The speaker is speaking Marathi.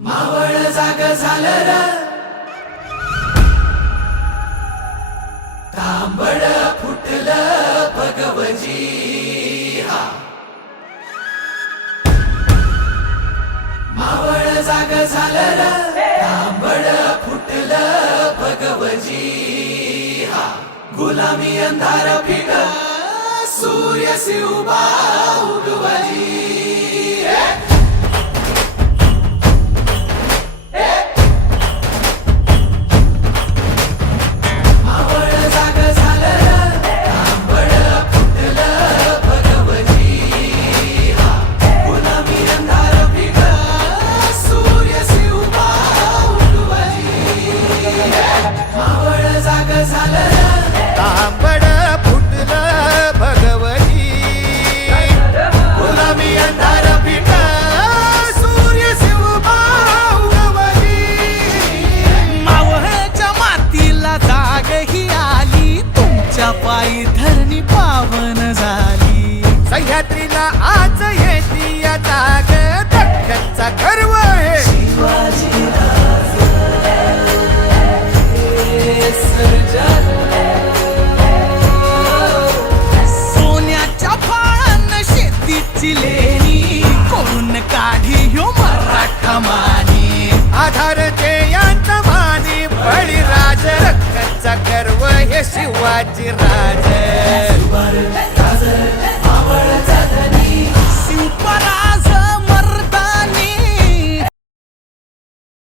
मावळ जाग झालं र तांबड फुटलं भगवजी हा मावळ जाग झालं र तांबड फुटलं भगवजी हा गुलामी अंधार फिट सूर्य शिवबा उगवजी तांबड फुटलं भगवती गुलामी अंधार फिट सूर्य शिवबा उगवली मावळच्या मातीला जाग ही आली तुमच्या पायी धरणी पावन झाली सह्याद्रीला आज येती या जाग दख्खनचा गर्व आहे सोन्याच्या फाळानं शेतीची लेणी कोण काढी ह्यो मराठा मानी आधार जयांचा मानी बळीराज रक्कनचा गर्व हे शिवाजी राज